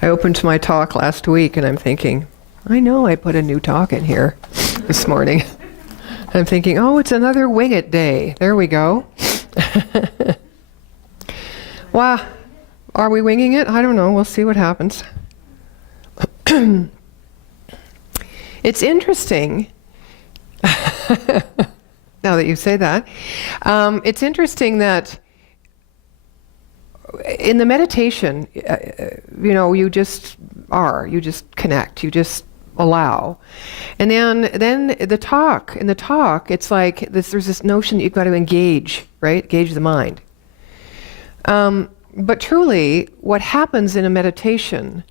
I opened my talk last week and I'm thinking, I know I put a new talk in here this morning. I'm thinking, oh, it's another wing it day. There we go. Wow. Are we winging it? I don't know. We'll see what happens. It's interesting, now that you say that, it's interesting that in the meditation, you just connect, you just allow. And then in the talk, it's like there's this notion that you've got to engage, right? Engage the mind. But truly, what happens in a meditation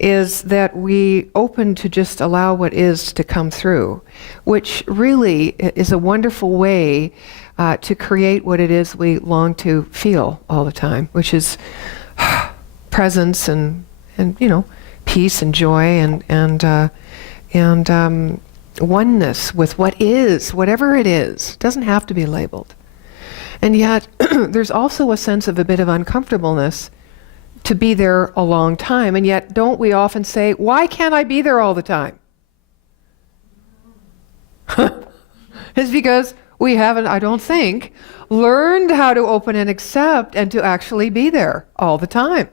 is that we open to just allow what is to come through, which really is a wonderful way to create what it is we long to feel all the time, which is presence and peace and joy and oneness with what is, whatever it is. It doesn't have to be labeled. And yet, there's also a sense of a bit of uncomfortableness to be there a long time. And yet, don't we often say, why can't I be there all the time? It's because we haven't, I don't think, learned how to open and accept and to actually be there all the time.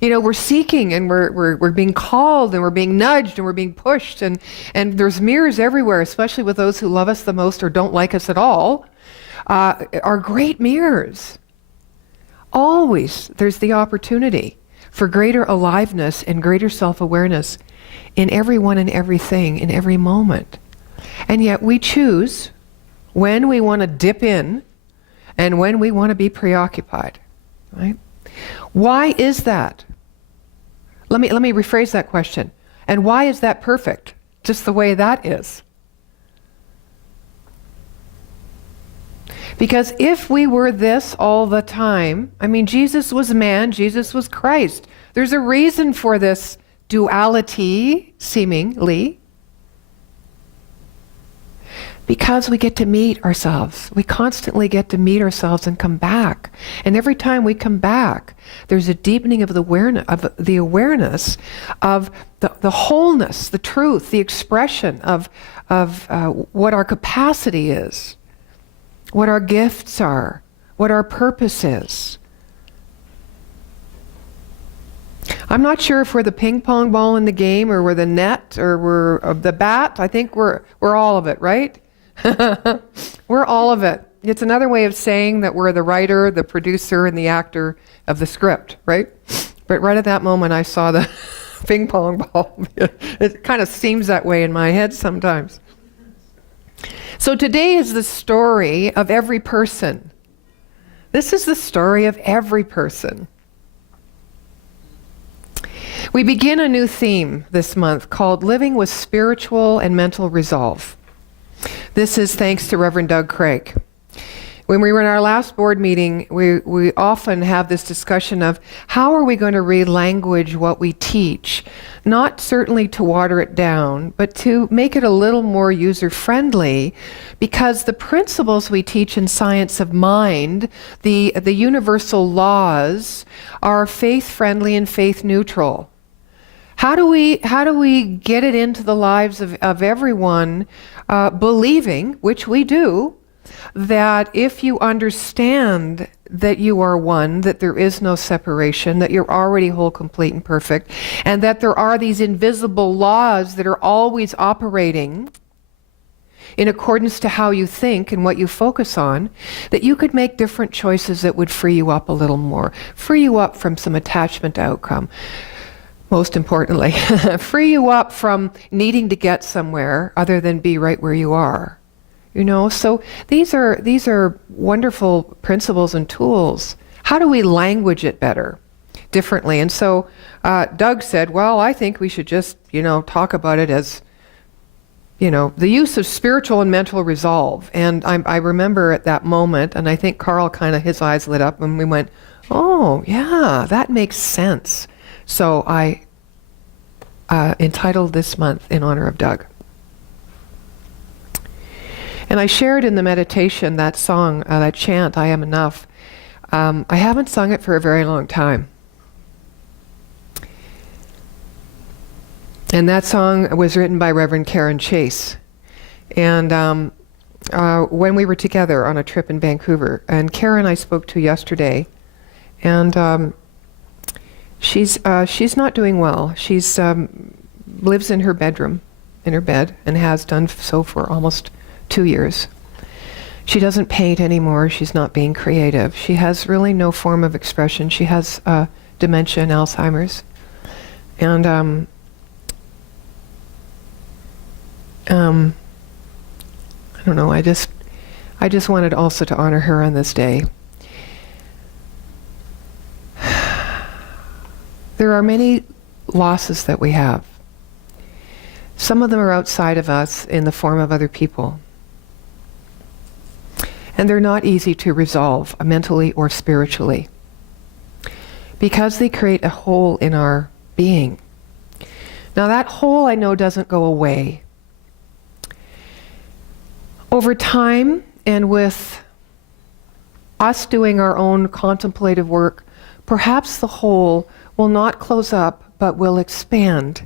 We're seeking and we're being called and we're being nudged and we're being pushed and there's mirrors everywhere, especially with those who love us the most or don't like us at all, are great mirrors. Always there's the opportunity for greater aliveness and greater self-awareness in everyone and everything, in every moment. And yet we choose when we want to dip in and when we want to be preoccupied, right? Why is that? Let me rephrase that question. And why is that perfect? Just the way that is. Because if we were this all the time, Jesus was man, Jesus was Christ. There's a reason for this duality, seemingly. Because we get to meet ourselves. We constantly get to meet ourselves and come back. And every time we come back, there's a deepening of the awareness of the wholeness, the truth, the expression of what our capacity is, what our gifts are, what our purpose is. I'm not sure if we're the ping pong ball in the game or we're the net or we're the bat. I think we're all of it, right? We're all of it. It's another way of saying that we're the writer, the producer, and the actor of the script, right? But right at that moment, I saw the ping pong ball. It kind of seems that way in my head sometimes. So today is the story of every person. This is the story of every person. We begin a new theme this month called Living with Spiritual and Mental Resolve. This is thanks to Reverend Doug Craig. When we were in our last board meeting, we often have this discussion of how are we going to relanguage what we teach, not certainly to water it down, but to make it a little more user-friendly, because the principles we teach in science of mind, the universal laws, are faith-friendly and faith-neutral. How do we get it into the lives of everyone, believing, which we do, that if you understand that you are one, that there is no separation, that you're already whole, complete, and perfect, and that there are these invisible laws that are always operating in accordance to how you think and what you focus on, that you could make different choices that would free you up a little more, free you up from some attachment to outcome. Most importantly, free you up from needing to get somewhere other than be right where you are. So these are wonderful principles and tools. How do we language it better, differently? And so Doug said, well, I think we should just, talk about it as, the use of spiritual and mental resolve. And I remember at that moment, and I think Carl his eyes lit up and we went, oh, yeah, that makes sense. So I entitled this month in honor of Doug. And I shared in the meditation that song, that chant, I Am Enough. I haven't sung it for a very long time. And that song was written by Reverend Karen Chase. And when we were together on a trip in Vancouver, and Karen I spoke to yesterday, and she's not doing well. She's lives in her bedroom, in her bed, and has done so for almost 2 years. She doesn't paint anymore. She's not being creative. She has really no form of expression. She has dementia and Alzheimer's. And I don't know, I just wanted also to honor her on this day. There are many losses that we have. Some of them are outside of us in the form of other people. And they're not easy to resolve mentally or spiritually, because they create a hole in our being. Now that hole, I know, doesn't go away. Over time, and with us doing our own contemplative work, perhaps the hole will not close up, but will expand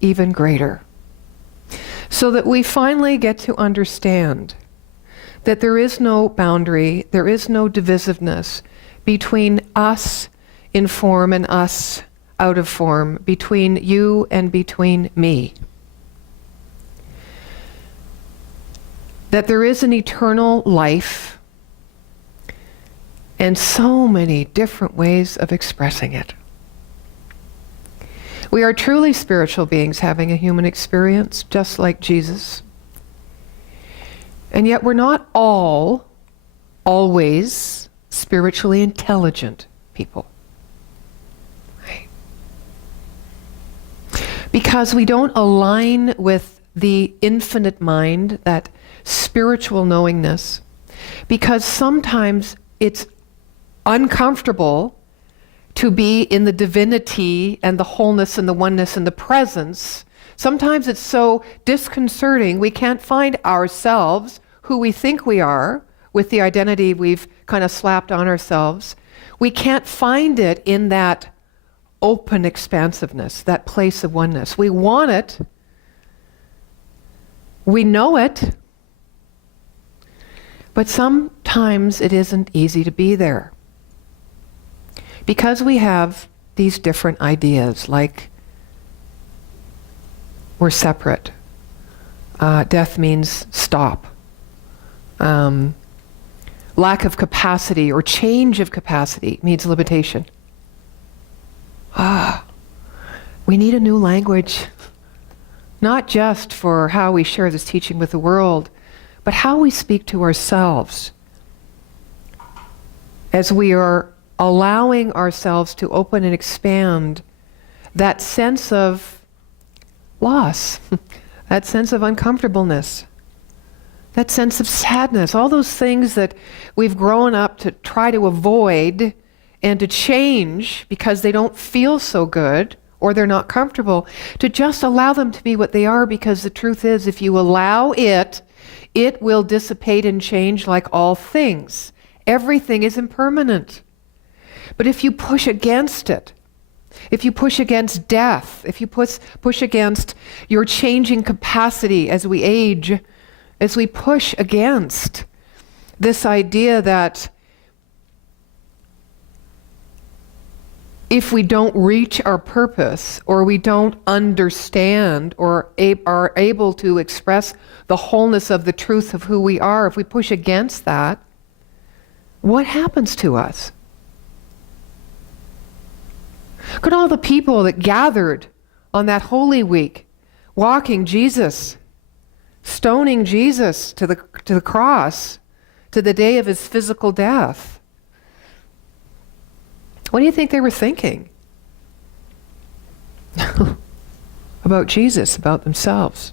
even greater. So that we finally get to understand that there is no boundary, there is no divisiveness between us in form and us out of form, between you and between me. That there is an eternal life and so many different ways of expressing it. We are truly spiritual beings having a human experience, just like Jesus. And yet we're not all always spiritually intelligent people. Right? Because we don't align with the infinite mind, that spiritual knowingness, because sometimes it's uncomfortable to be in the divinity and the wholeness and the oneness and the presence. Sometimes it's so disconcerting we can't find ourselves, who we think we are, with the identity we've kind of slapped on ourselves. We can't find it in that open expansiveness, that place of oneness. We want it. We know it. But sometimes it isn't easy to be there. Because we have these different ideas, like we're separate. Death means stop. Lack of capacity or change of capacity means limitation. We need a new language, not just for how we share this teaching with the world, but how we speak to ourselves as we are allowing ourselves to open and expand that sense of loss, that sense of uncomfortableness, that sense of sadness, all those things that we've grown up to try to avoid and to change because they don't feel so good or they're not comfortable, to just allow them to be what they are, because the truth is, if you allow it, it will dissipate and change like all things. Everything is impermanent. But if you push against it, if you push against death, if you push against your changing capacity as we age, as we push against this idea that if we don't reach our purpose, or we don't understand or are able to express the wholeness of the truth of who we are, if we push against that, what happens to us? Look at all the people that gathered on that Holy Week, walking Jesus, stoning Jesus to the cross, to the day of his physical death. What do you think they were thinking? About Jesus, about themselves.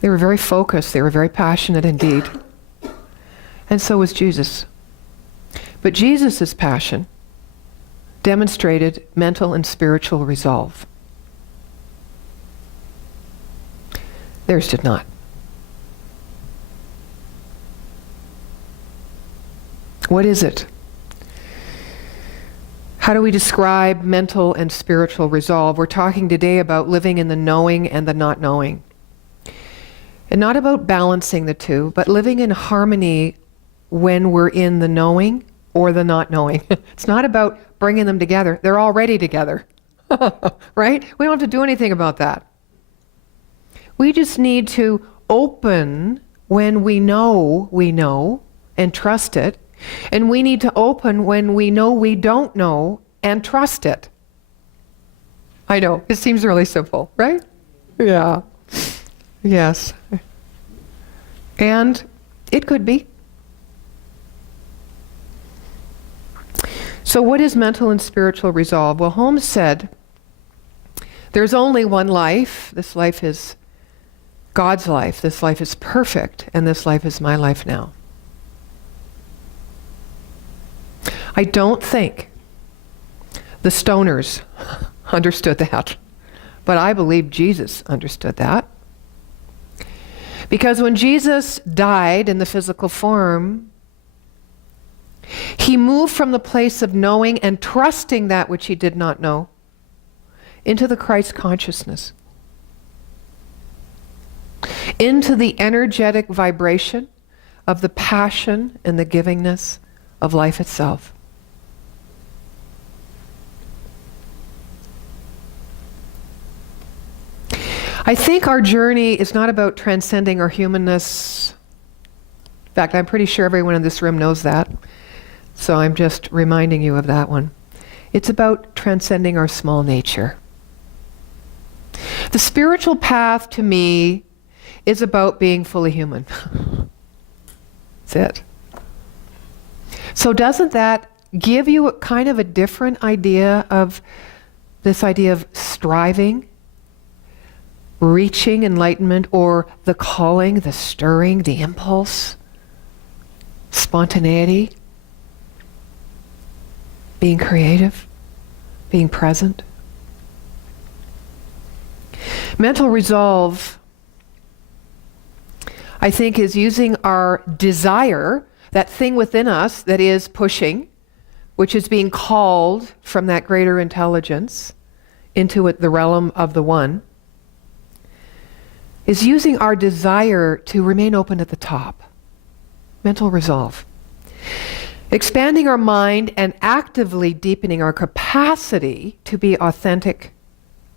They were very focused, they were very passionate indeed. And so was Jesus. But Jesus' passion demonstrated mental and spiritual resolve. Theirs did not. What is it? How do we describe mental and spiritual resolve? We're talking today about living in the knowing and the not knowing. And not about balancing the two, but living in harmony when we're in the knowing or the not knowing. It's not about bringing them together. They're already together, right? We don't have to do anything about that. We just need to open when we know and trust it. And we need to open when we know we don't know and trust it. I know, it seems really simple, right? Yeah. Yes. And it could be. So what is mental and spiritual resolve? Well, Holmes said, there's only one life. This life is God's life. This life is perfect, and this life is my life now. I don't think the stoners understood that, but I believe Jesus understood that. Because when Jesus died in the physical form, he moved from the place of knowing and trusting that which he did not know into the Christ consciousness, into the energetic vibration of the passion and the givingness of life itself. I think our journey is not about transcending our humanness. In fact, I'm pretty sure everyone in this room knows that. So I'm just reminding you of that one. It's about transcending our small nature. The spiritual path to me is about being fully human. That's it. So doesn't that give you a kind of a different idea of this idea of striving, reaching enlightenment, or the calling, the stirring, the impulse, spontaneity, being creative, being present? Mental resolve, I think, is using our desire, that thing within us that is pushing, which is being called from that greater intelligence into the realm of the one, is using our desire to remain open at the top. Mental resolve. Expanding our mind and actively deepening our capacity to be authentic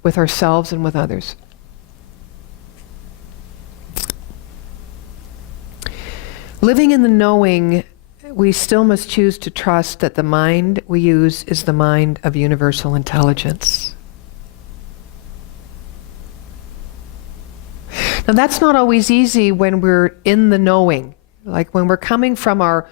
with ourselves and with others. Living in the knowing, we still must choose to trust that the mind we use is the mind of universal intelligence. Now that's not always easy when we're in the knowing. Like when we're coming from our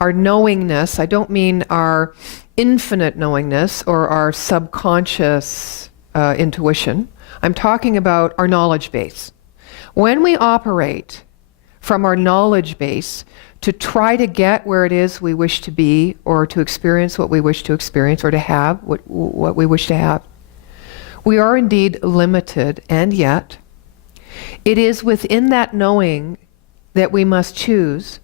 knowingness, I don't mean our infinite knowingness or our subconscious intuition. I'm talking about our knowledge base. When we operate from our knowledge base to try to get where it is we wish to be, or to experience what we wish to experience, or to have what we wish to have, we are indeed limited, and yet it is within that knowing that we must choose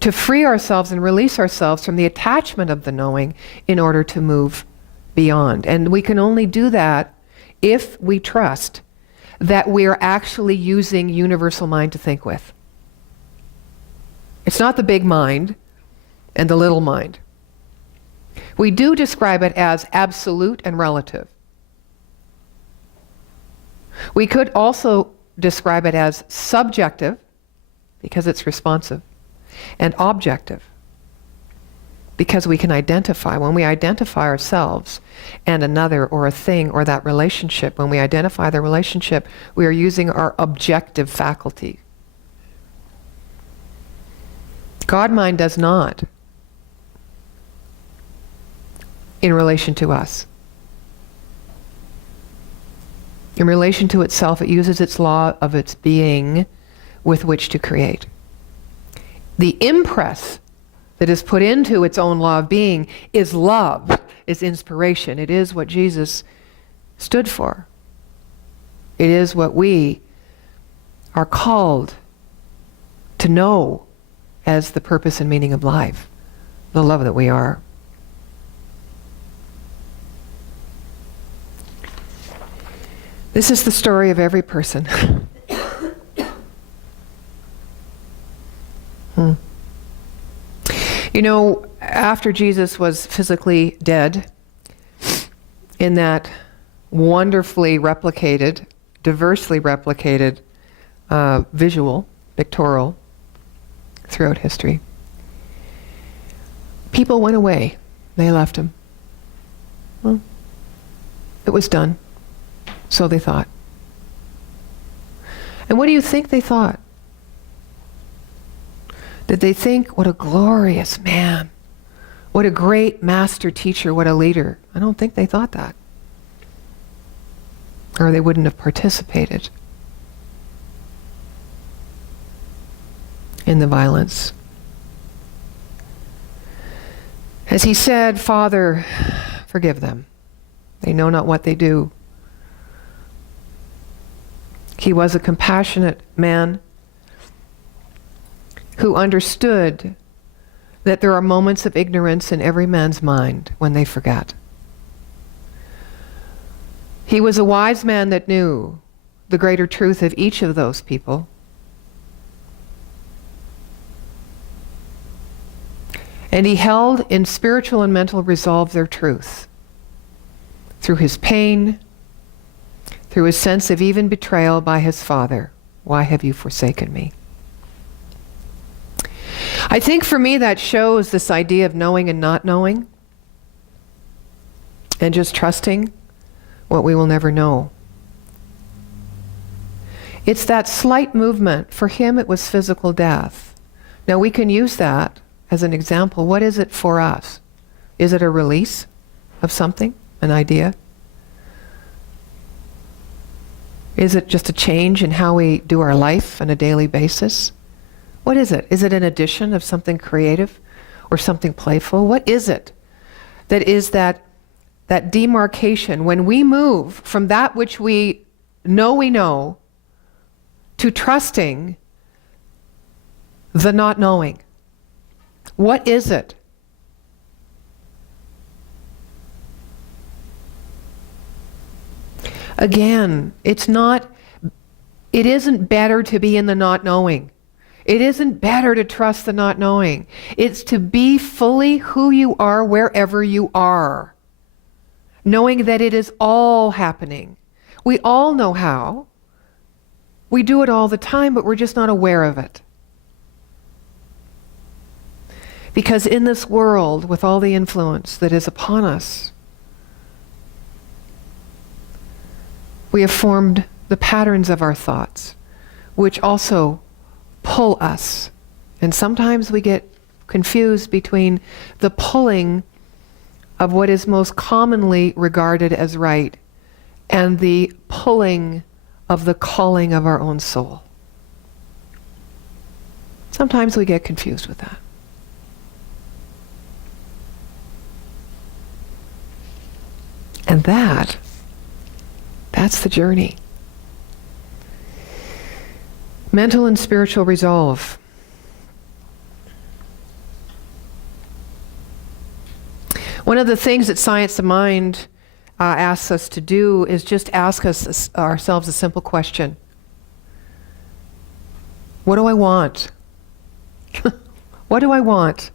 to free ourselves and release ourselves from the attachment of the knowing in order to move beyond. And we can only do that if we trust that we are actually using universal mind to think with. It's not the big mind and the little mind. We do describe it as absolute and relative. We could also describe it as subjective, because it's responsive, and objective, because we can identify. When we identify ourselves and another or a thing or that relationship, when we identify the relationship, we are using our objective faculty. God mind does not, in relation to us. In relation to itself, it uses its law of its being with which to create. The impress that is put into its own law of being is love, is inspiration. It is what Jesus stood for. It is what we are called to know as the purpose and meaning of life, the love that we are. This is the story of every person. You know, after Jesus was physically dead, in that wonderfully replicated, diversely replicated visual, pictorial, throughout history, people went away. They left him. Well, it was done. So they thought. And what do you think they thought? Did they think, what a glorious man, what a great master teacher, what a leader? I don't think they thought that. Or they wouldn't have participated in the violence. As he said, Father, forgive them. They know not what they do. He was a compassionate man who understood that there are moments of ignorance in every man's mind when they forget. He was a wise man that knew the greater truth of each of those people. And he held in spiritual and mental resolve their truth. Through his pain, through his sense of even betrayal by his father. Why have you forsaken me? I think for me that shows this idea of knowing and not knowing, and just trusting what we will never know. It's that slight movement. For him it was physical death. Now we can use that as an example. What is it for us? Is it a release of something, an idea? Is it just a change in how we do our life on a daily basis? What is it? Is it an addition of something creative or something playful? What is it that is that demarcation when we move from that which we know to trusting the not knowing? What is it? Again, it isn't better to be in the not knowing. It isn't better to trust the not knowing. It's to be fully who you are wherever you are, knowing that it is all happening. We all know how. We do it all the time, but we're just not aware of it. Because in this world, with all the influence that is upon us, we have formed the patterns of our thoughts, which also pull us. And sometimes we get confused between the pulling of what is most commonly regarded as right and the pulling of the calling of our own soul. Sometimes we get confused with that. And that's the journey. Mental and spiritual resolve. One of the things that Science of Mind asks us to do is just ask ourselves a simple question. What do I want? What do I want?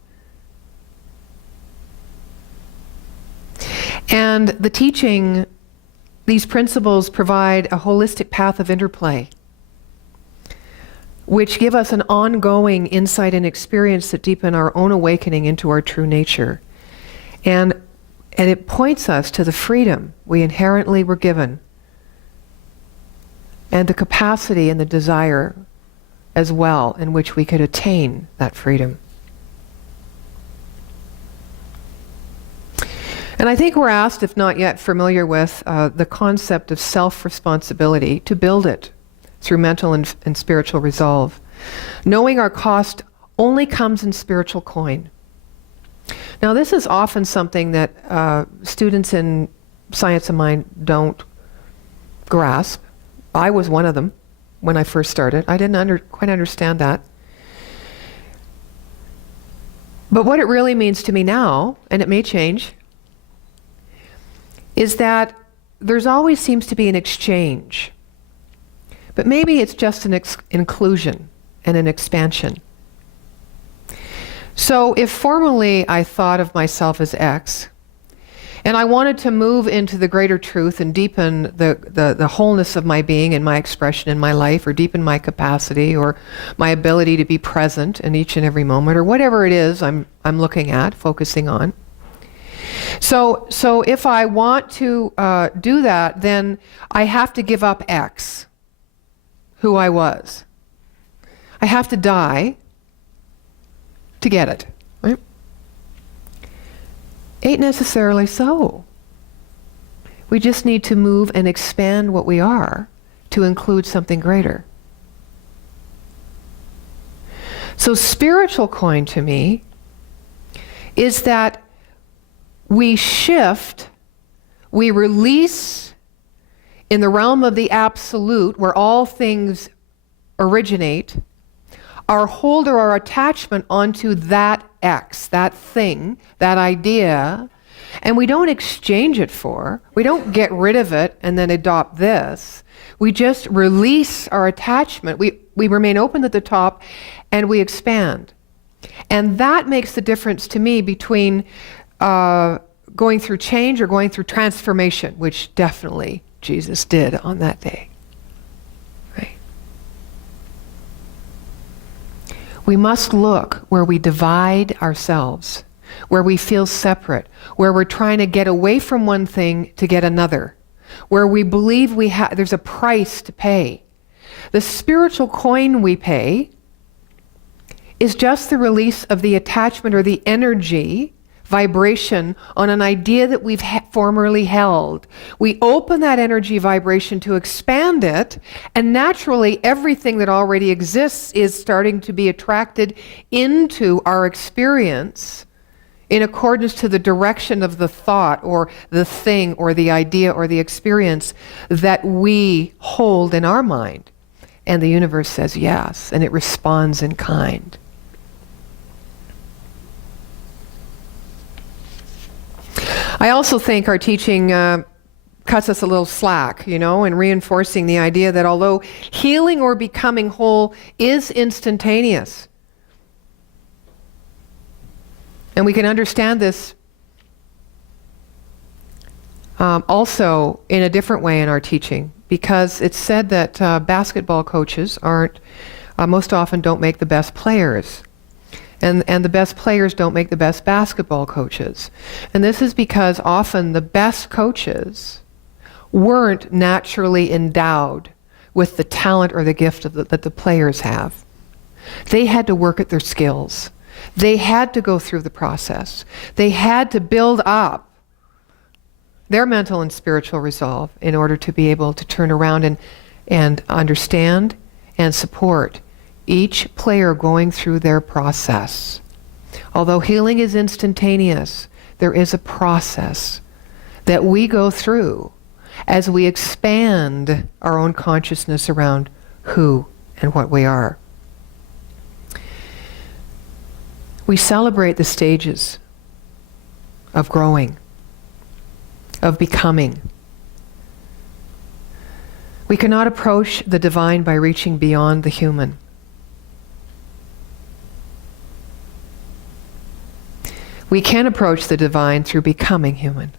And the teaching, these principles provide a holistic path of interplay, which give us an ongoing insight and experience that deepen our own awakening into our true nature. And it points us to the freedom we inherently were given, and the capacity and the desire as well in which we could attain that freedom. And I think we're asked, if not yet familiar with, the concept of self-responsibility, to build it through mental and spiritual resolve. Knowing our cost only comes in spiritual coin. Now, this is often something that students in Science of Mind don't grasp. I was one of them when I first started. I didn't quite understand that. But what it really means to me now, and it may change, is that there's always seems to be an exchange. But maybe it's just an inclusion and an expansion. So if formerly I thought of myself as X, and I wanted to move into the greater truth and deepen the wholeness of my being and my expression in my life, or deepen my capacity or my ability to be present in each and every moment, or whatever it is I'm looking at, focusing on. So if I want to do that, then I have to give up X, who I was. I have to die to get it. Right? Ain't necessarily so. We just need to move and expand what we are to include something greater. So spiritual coin to me is that we shift, we release in the realm of the absolute, where all things originate, our hold or our attachment onto that X, that thing, that idea, and we don't exchange it for, we don't get rid of it and then adopt this. We just release our attachment. We remain open at the top and we expand. And that makes the difference to me between going through change or going through transformation, which definitely Jesus did on that day. Right? We must look where we divide ourselves, where we feel separate, where we're trying to get away from one thing to get another, where we believe there's a price to pay. The spiritual coin we pay is just the release of the attachment or the energy vibration on an idea that we've formerly held. We open that energy vibration to expand it, and naturally everything that already exists is starting to be attracted into our experience in accordance to the direction of the thought or the thing or the idea or the experience that we hold in our mind. And the universe says yes, and it responds in kind. I also think our teaching cuts us a little slack, in reinforcing the idea that although healing or becoming whole is instantaneous, and we can understand this also in a different way in our teaching, because it's said that basketball coaches most often don't make the best players. And the best players don't make the best basketball coaches. And this is because often the best coaches weren't naturally endowed with the talent or the gift that the players have. They had to work at their skills. They had to go through the process. They had to build up their mental and spiritual resolve in order to be able to turn around and understand and support each player going through their process. Although healing is instantaneous, there is a process that we go through as we expand our own consciousness around who and what we are. We celebrate the stages of growing, of becoming. We cannot approach the divine by reaching beyond the human. We can approach the divine through becoming human.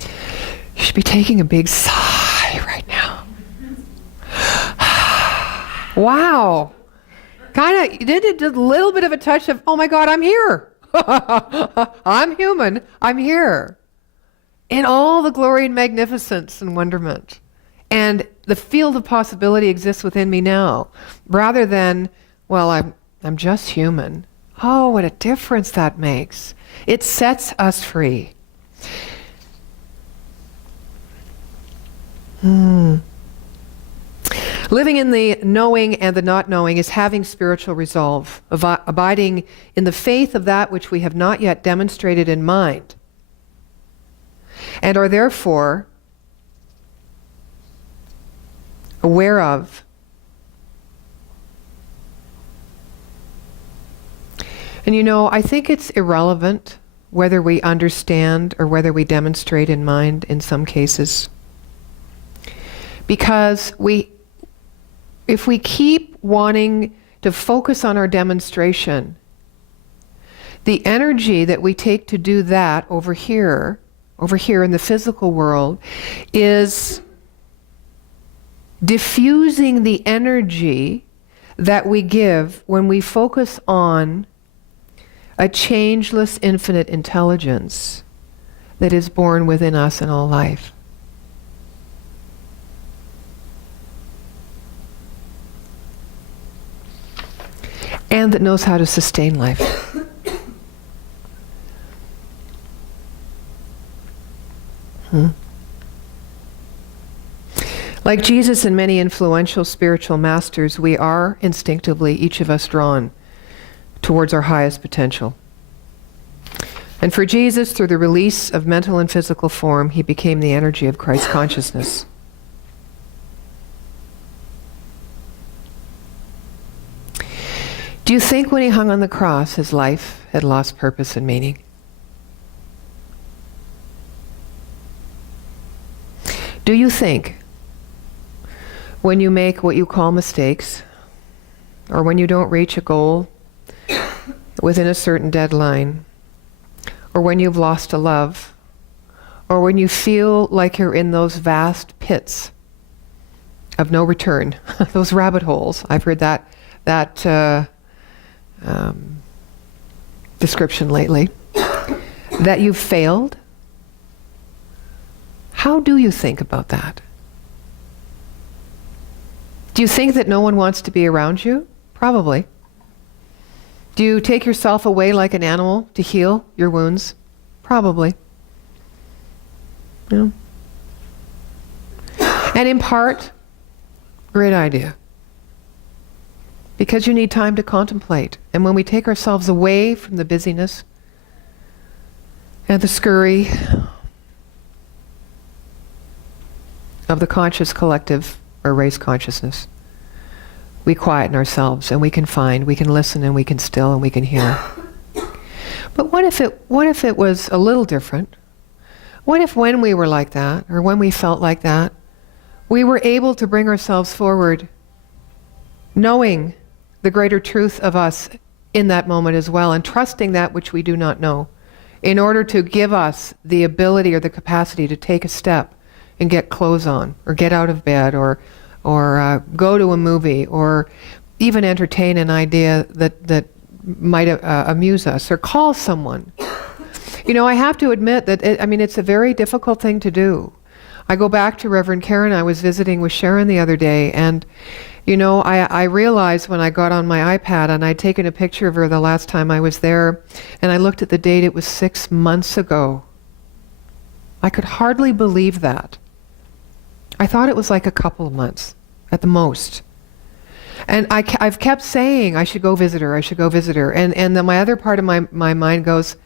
You should be taking a big sigh right now. Wow. Kind of did a little bit of a touch of, oh my God, I'm here. I'm human. I'm here. In all the glory and magnificence and wonderment. And the field of possibility exists within me now. Rather than, well, I'm just human. Oh, what a difference that makes. It sets us free. Living in the knowing and the not knowing is having spiritual resolve, abiding in the faith of that which we have not yet demonstrated in mind, and are therefore aware of. And I think it's irrelevant whether we understand or whether we demonstrate in mind in some cases. Because if we keep wanting to focus on our demonstration, the energy that we take to do that over here in the physical world, is diffusing the energy that we give when we focus on a changeless, infinite intelligence that is born within us in all life. And that knows how to sustain life. Like Jesus and many influential spiritual masters, we are instinctively, each of us, drawn towards our highest potential. And for Jesus, through the release of mental and physical form, he became the energy of Christ consciousness. Do you think when he hung on the cross, his life had lost purpose and meaning? Do you think when you make what you call mistakes, or when you don't reach a goal within a certain deadline, or when you've lost a love, or when you feel like you're in those vast pits of no return, those rabbit holes, I've heard that description lately, that you've failed? How do you think about that? Do you think that no one wants to be around you? Probably. Do you take yourself away like an animal to heal your wounds? Probably. No. And in part, great idea. Because you need time to contemplate. And when we take ourselves away from the busyness and the scurry of the conscious collective or race consciousness, we quieten ourselves and we can listen and we can still and we can hear. But what if it was a little different? What if when we were like that, or when we felt like that, we were able to bring ourselves forward knowing the greater truth of us in that moment as well, and trusting that which we do not know, in order to give us the ability or the capacity to take a step and get clothes on, or get out of bed, or go to a movie, or even entertain an idea that might amuse us, or call someone. You know, I have to admit that it's a very difficult thing to do. I go back to Reverend Karen. I was visiting with Sharon the other day, and you know, I realized when I got on my iPad and I'd taken a picture of her the last time I was there, and I looked at the date, it was 6 months ago. I could hardly believe that. I thought it was like a couple of months at the most. And I've kept saying, I should go visit her, And then my other part of my mind goes,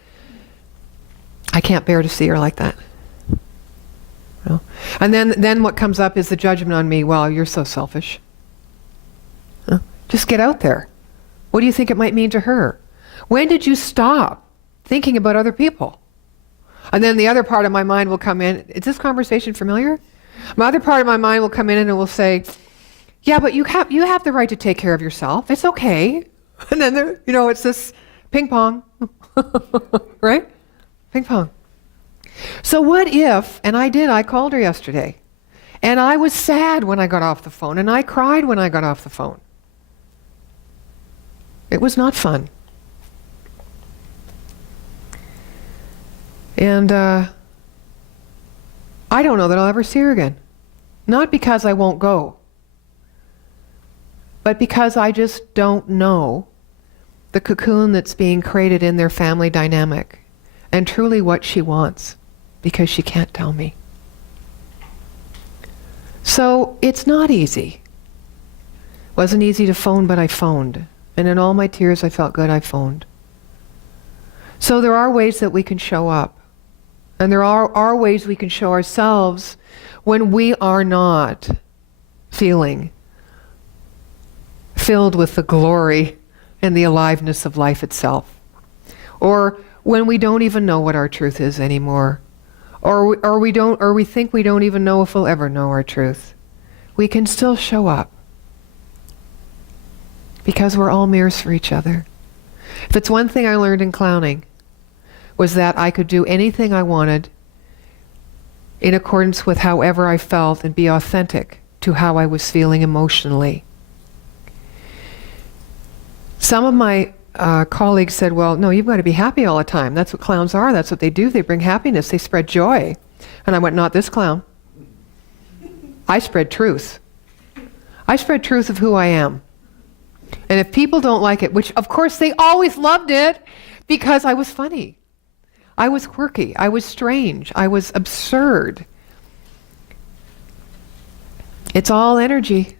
I can't bear to see her like that. You know? And then what comes up is the judgment on me, well, you're so selfish. Huh? Just get out there. What do you think it might mean to her? When did you stop thinking about other people? And then the other part of my mind will come in, is this conversation familiar? My other part of my mind will come in and it will say, yeah, but you have the right to take care of yourself. It's okay. And then it's this ping pong, right? Ping pong. So what if, and I called her yesterday, and I was sad when I got off the phone, and I cried when I got off the phone. It was not fun. And I don't know that I'll ever see her again. Not because I won't go, but because I just don't know the cocoon that's being created in their family dynamic and truly what she wants, because she can't tell me. So it's not easy. Wasn't easy to phone, but I phoned. And in all my tears, I felt good I phoned. So there are ways that we can show up. And there are ways we can show ourselves when we are not feeling filled with the glory and the aliveness of life itself. Or when we don't even know what our truth is anymore, or we think we don't even know if we'll ever know our truth, we can still show up because we're all mirrors for each other. If it's one thing I learned in clowning, was that I could do anything I wanted in accordance with however I felt and be authentic to how I was feeling emotionally. Some of my colleagues said, well, no, you've got to be happy all the time. That's what clowns are. That's what they do. They bring happiness. They spread joy. And I went, not this clown. I spread truth. I spread truth of who I am. And if people don't like it, which of course they always loved it because I was funny. I was quirky. I was strange. I was absurd. It's all energy.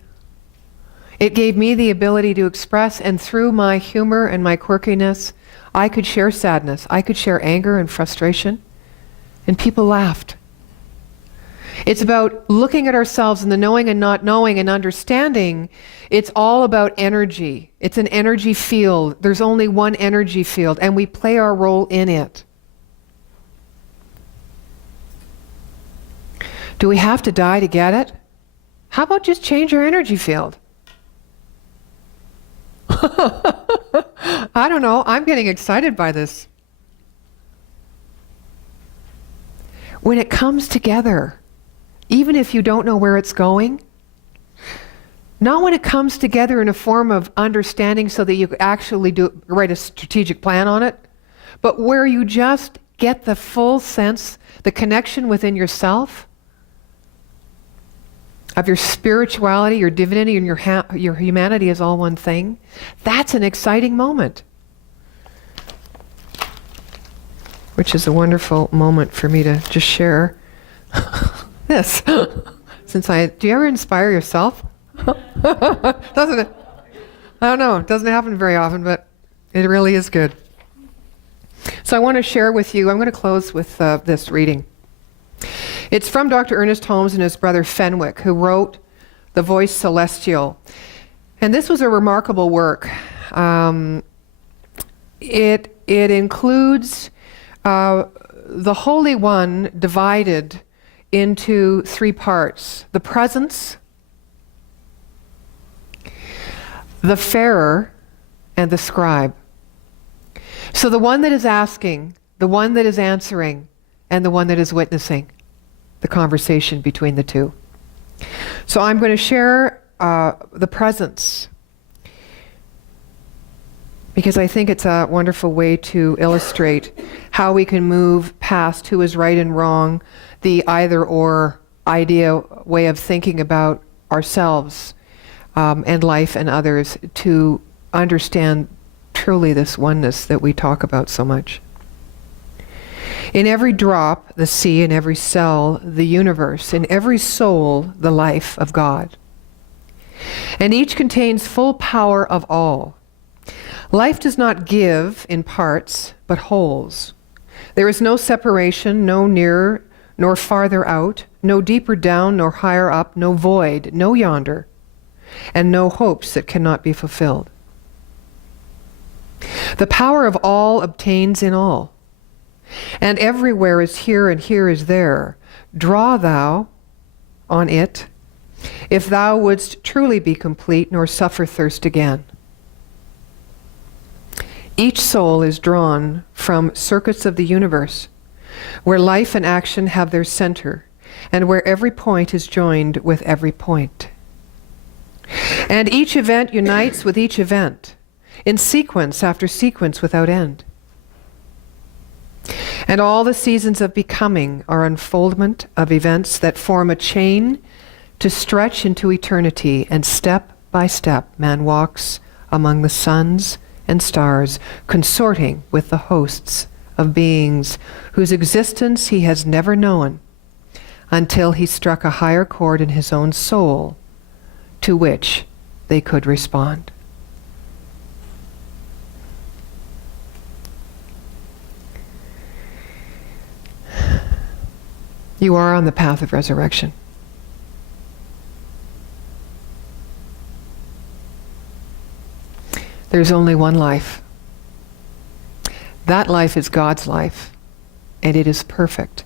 It gave me the ability to express, and through my humor and my quirkiness, I could share sadness. I could share anger and frustration, and people laughed. It's about looking at ourselves and the knowing and not knowing and understanding. It's all about energy. It's an energy field. There's only one energy field, and we play our role in it. Do we have to die to get it? How about just change our energy field? I don't know. I'm getting excited by this. When it comes together, even if you don't know where it's going, not when it comes together in a form of understanding so that you actually write a strategic plan on it, but where you just get the full sense, the connection within yourself, of your spirituality, your divinity, and your humanity is all one thing. That's an exciting moment. Which is a wonderful moment for me to just share this. Do you ever inspire yourself? Doesn't it? I don't know. It doesn't happen very often, but it really is good. So I want to share with you, I'm going to close with this reading. It's from Dr. Ernest Holmes and his brother Fenwick, who wrote The Voice Celestial. And this was a remarkable work. It includes the Holy One divided into three parts: the presence, the farer, and the scribe. So the one that is asking, the one that is answering, and the one that is witnessing the conversation between the two. So I'm going to share the presence, because I think it's a wonderful way to illustrate how we can move past who is right and wrong, the either-or idea way of thinking about ourselves and life and others, to understand truly this oneness that we talk about so much. In every drop, the sea; in every cell, the universe; in every soul, the life of God. And each contains full power of all. Life does not give in parts, but wholes. There is no separation, no nearer nor farther out, no deeper down nor higher up, no void, no yonder, and no hopes that cannot be fulfilled. The power of all obtains in all. And everywhere is here and here is there. Draw thou on it, if thou wouldst truly be complete, nor suffer thirst again. Each soul is drawn from circuits of the universe, where life and action have their center, and where every point is joined with every point. And each event unites with each event, in sequence after sequence without end. And all the seasons of becoming are unfoldment of events that form a chain to stretch into eternity, and step by step man walks among the suns and stars, consorting with the hosts of beings whose existence he has never known, until he struck a higher chord in his own soul to which they could respond. You are on the path of resurrection. There's only one life. That life is God's life, and it is perfect.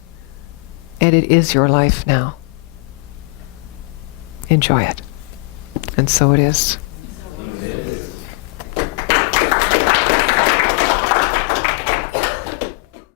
And it is your life now. Enjoy it. And so it is.